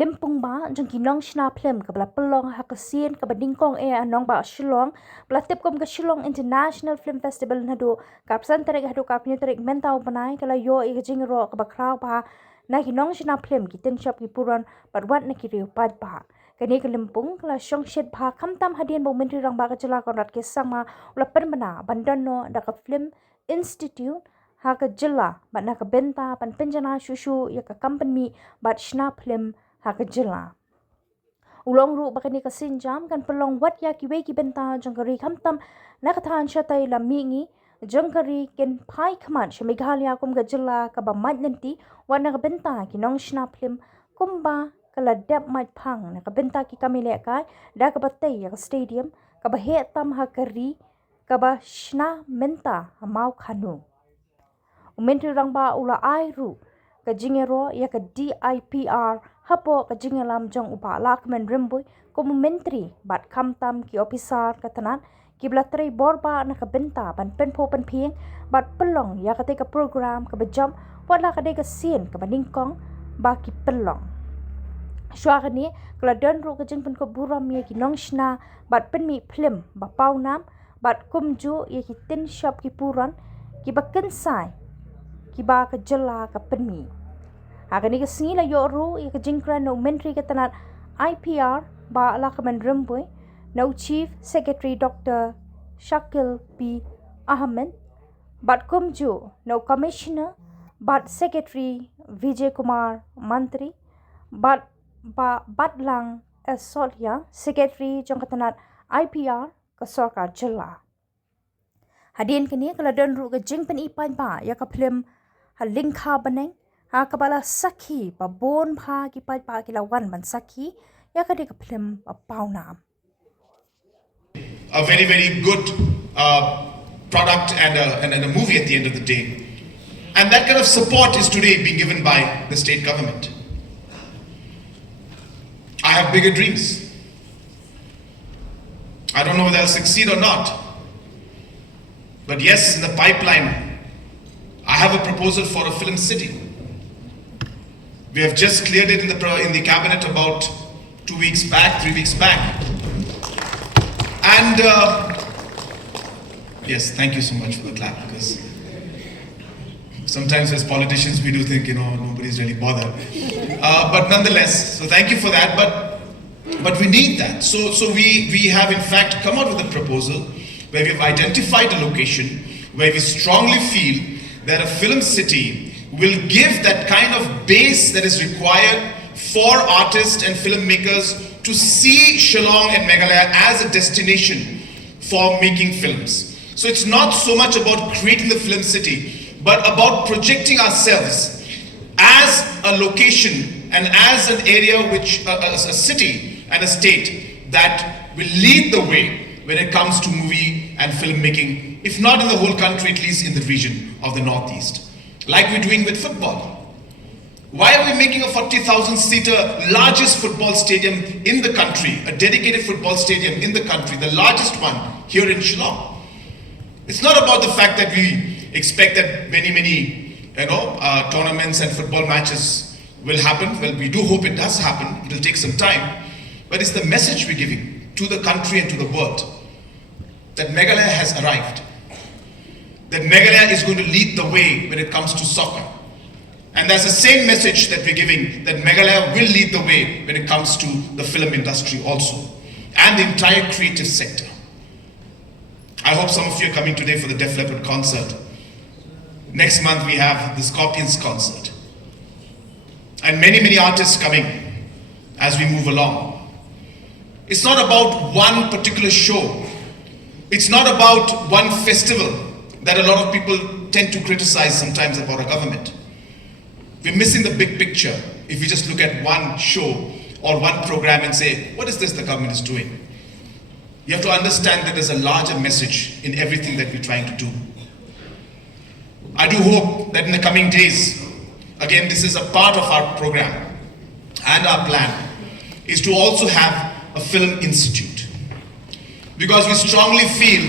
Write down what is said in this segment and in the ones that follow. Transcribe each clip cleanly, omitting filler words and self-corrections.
limpung ba jong ki nongshna phlim ka bla pelong ha ka sien ka bading kong anong ba shillong bla tip kom ka shillong international film festival na do ka psan tarek ha do ka pnyu tarek mentau banai kala yo i jing ro ka ba kraw ba na ki nongshna phlim ki tin shop ki puran but wat na ki riu pat ba kani ka limpung kala shong shet ba khamtam hadien bo mentri rang ba ka jylla kon rat ke sama ula pynbna bandan no da ka film institute ha ka jylla ba na ka benta pan pynbna shushu ya ka company bat shna phlim ha ka jylla ulong ru ba kani ka sinjam kan pelong wat ya ki we ki benta jangkari khamtam na ka than shatai la mingi jangkari ken phai khman she meghalaya kum ga jylla ka ba mat nanti wa na ka benta ki nongshna phlim kumba kala dep mat phang na ka benta ki kamile ka da ka batai ya ka stadium ka ba he tam ha kari ka ba shna menta mau khanu umentri rang ba ula ai ru ka jingero ya ka DIPR hapo ka jingelam jong upa lakmen rimboy ko mentri bat khamtam ki officer ka tanan ki blatri borba na ka benta ban penpo pan phieng bat pelong ya ka te ka program ka bajam wala ka de ka sien ka baningkong ba ki pelong shwa ka ni kala don ru ka jing pen ko buram ya ki nongshna bat penmi phlim ba paunam bat kumju ya ki tin shop ki puran ki ba kensai ki ba ka jylla ka penmi agani ka singila yo ru ya ka jingkran no mentri ka tanat IPR ba lakman rumboy no chief secretary Dr. Shakil P Ahmed bat kumju no commissioner bat secretary Vijay Kumar Mantri bat batlang Asolya secretary jong ka tanat IPR ka sarkar jylla hadin kini kala don ru ka jingpen ipan ba ya ka phlim halingkha baneng ha kabala sakhi ba bon pha ki pai pa ki lawan man sakhi ya ka de ka phlim ba pauna a very good product and a movie at the end of the day, and that kind of support is today being given by the state government. I have bigger dreams. I don't know whether I'll succeed or not, but yes, in the pipeline I have a proposal for a film city. We have just cleared it in the cabinet about 3 weeks back, and yes, thank you so much for the clap, because sometimes as politicians we do think nobody's really bothered, but nonetheless, so thank you for that. But we need that. So we have in fact come out with a proposal where we have identified a location where we strongly feel that a film city will give that kind of base that is required for artists and filmmakers to see Shillong and Meghalaya as a destination for making films. So it's not so much about creating the film city, but about projecting ourselves as a location and as an area which, a city and a state that will lead the way when it comes to movie and filmmaking, if not in the whole country, at least in the region of the Northeast. Like we're doing with football. Why are we making a 40,000-seater largest football stadium in the country, a dedicated football stadium in the country, the largest one here in Shillong? It's not about the fact that we expect that many tournaments and football matches will happen. Well, we do hope it does happen. It'll take some time. But it's the message we're giving to the country and to the world that Meghalaya has arrived. That Meghalaya is going to lead the way when it comes to soccer. And that's the same message that we're giving, that Meghalaya will lead the way when it comes to the film industry also, and the entire creative sector. I hope some of you are coming today for the Def Leppard concert. Next month we have the Scorpions concert. And many artists coming as we move along. It's not about one particular show. It's not about one festival that a lot of people tend to criticize sometimes about our government. We're missing the big picture if we just look at one show or one program and say, what is this the government is doing? You have to understand that there's a larger message in everything that we're trying to do. I do hope that in the coming days, again, this is a part of our program and our plan, is to also have a film institute. Because we strongly feel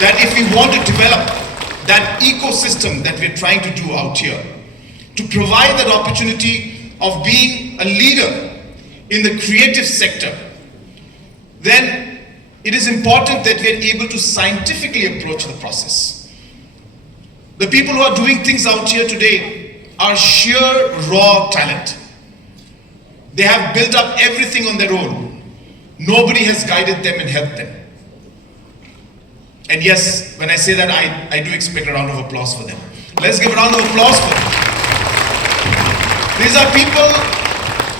that if we want to develop that ecosystem that we're trying to do out here, to provide that opportunity of being a leader in the creative sector, then it is important that we are able to scientifically approach the process. The people who are doing things out here today are sheer raw talent. They have built up everything on their own. Nobody has guided them and helped them. And yes, when I say that, I do expect a round of applause for them. Let's give a round of applause for them. These are people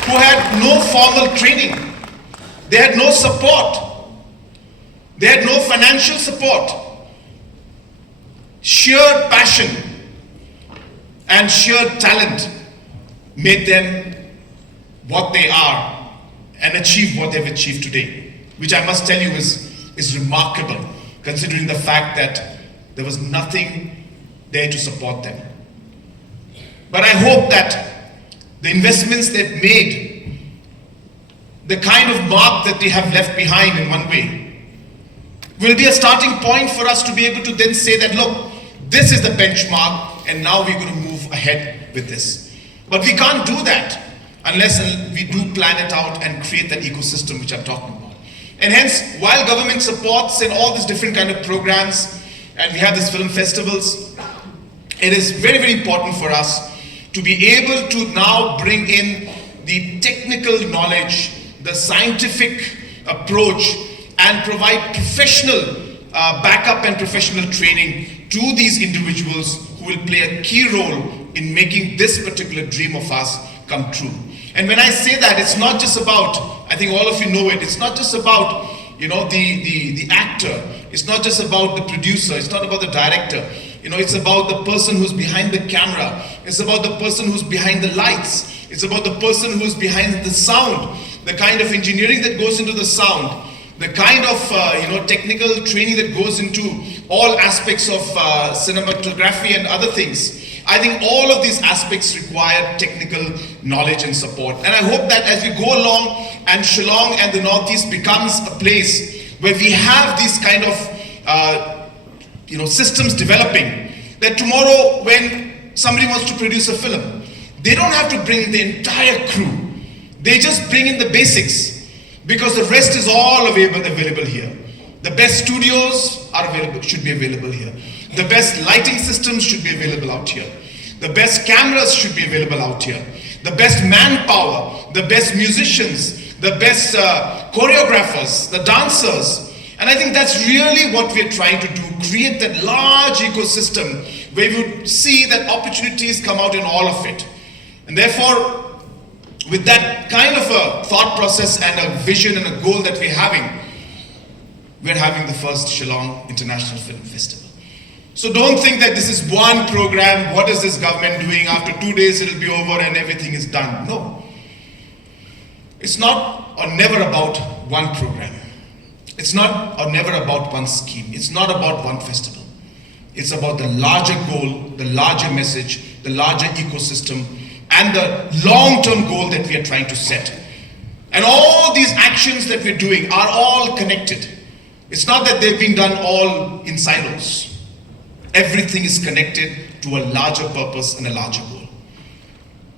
who had no formal training. They had no support. They had no financial support. Sheer passion and sheer talent made them what they are and achieve what they've achieved today, which I must tell you is remarkable, considering the fact that there was nothing there to support them. But I hope that the investments they've made, the kind of mark that they have left behind in one way, will be a starting point for us to be able to then say that, look, this is the benchmark, and now we're going to move ahead with this. But we can't do that unless we do plan it out and create that ecosystem which I'm talking about. And hence, while government supports and all these different kind of programs, and we have these film festivals, it is very, very important for us to be able to now bring in the technical knowledge, the scientific approach, and provide professional backup and professional training to these individuals who will play a key role in making this particular dream of us come true. And when I say that, it's not just about, I think all of you know it, it's not just about, you know, the actor, it's not just about the producer, it's not about the director, you know, it's about the person who's behind the camera, it's about the person who's behind the lights, it's about the person who's behind the sound, the kind of engineering that goes into the sound, the kind of technical training that goes into all aspects of cinematography and other things. I think all of these aspects require technical knowledge and support. And I hope that as we go along and Shillong and the Northeast becomes a place where we have these kind of systems developing, that tomorrow when somebody wants to produce a film, they don't have to bring the entire crew. They just bring in the basics, because the rest is all available here. The best studios should be available here. The best lighting systems should be available out here. The best cameras should be available out here. The best manpower, the best musicians, the best choreographers, the dancers. And I think that's really what we're trying to do, create that large ecosystem where we would see that opportunities come out in all of it. And therefore, with that kind of a thought process and a vision and a goal that we're having the first Shillong International Film Festival. So don't think that this is one program, what is this government doing, after 2 days it'll be over and everything is done. No. It's not or never about one program. It's not or never about one scheme. It's not about one festival. It's about the larger goal, the larger message, the larger ecosystem, and the long-term goal that we are trying to set. And all these actions that we're doing are all connected. It's not that they're being done all in silos. Everything is connected to a larger purpose and a larger goal.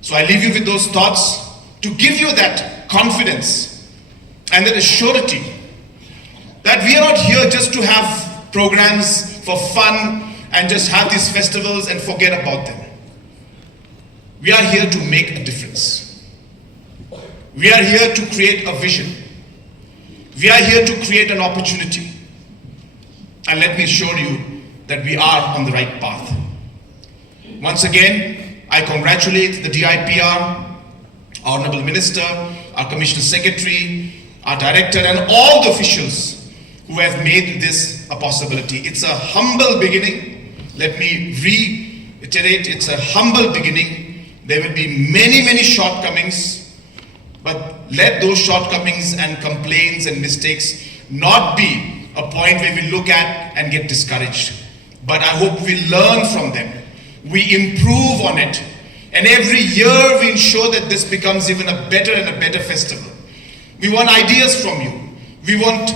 So I leave you with those thoughts to give you that confidence and that assurity that we are not here just to have programs for fun and just have these festivals and forget about them. We are here to make a difference. We are here to create a vision. We are here to create an opportunity. And let me assure you that we are on the right path. Once again, I congratulate the DIPR, our Honorable Minister, our Commissioner Secretary, our Director, and all the officials who have made this a possibility. It's a humble beginning. Let me reiterate, it's a humble beginning. There will be many, many shortcomings, but let those shortcomings and complaints and mistakes not be a point where we look at and get discouraged. But I hope we learn from them, we improve on it, and every year we ensure that this becomes even a better and a better festival. We want ideas from you, we want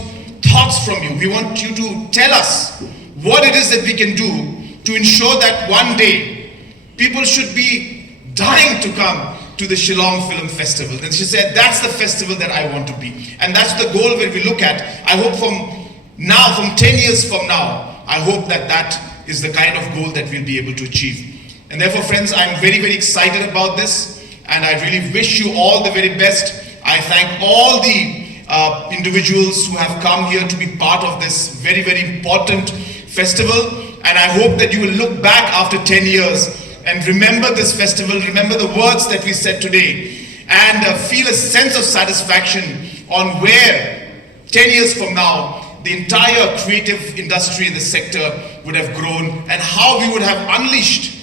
thoughts from you, we want you to tell us what it is that we can do to ensure that one day people should be dying to come to the Shillong Film Festival. And she said, that's the festival that I want to be. And that's the goal where we look at. I hope from 10 years from now, I hope that is the kind of goal that we'll be able to achieve. And therefore, friends, I'm very, very excited about this. And I really wish you all the very best. I thank all the individuals who have come here to be part of this very, very important festival. And I hope that you will look back after 10 years and remember this festival, remember the words that we said today, and feel a sense of satisfaction on where 10 years from now the entire creative industry in the sector would have grown, and how we would have unleashed,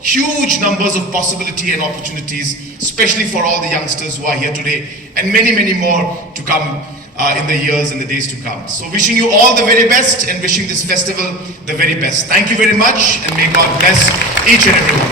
huge numbers of possibility and opportunities, especially for all the youngsters who are here today, and many, many more to come in the years and the days to come. So wishing you all the very best, and wishing this festival the very best. Thank you very much, and may God bless each and every one.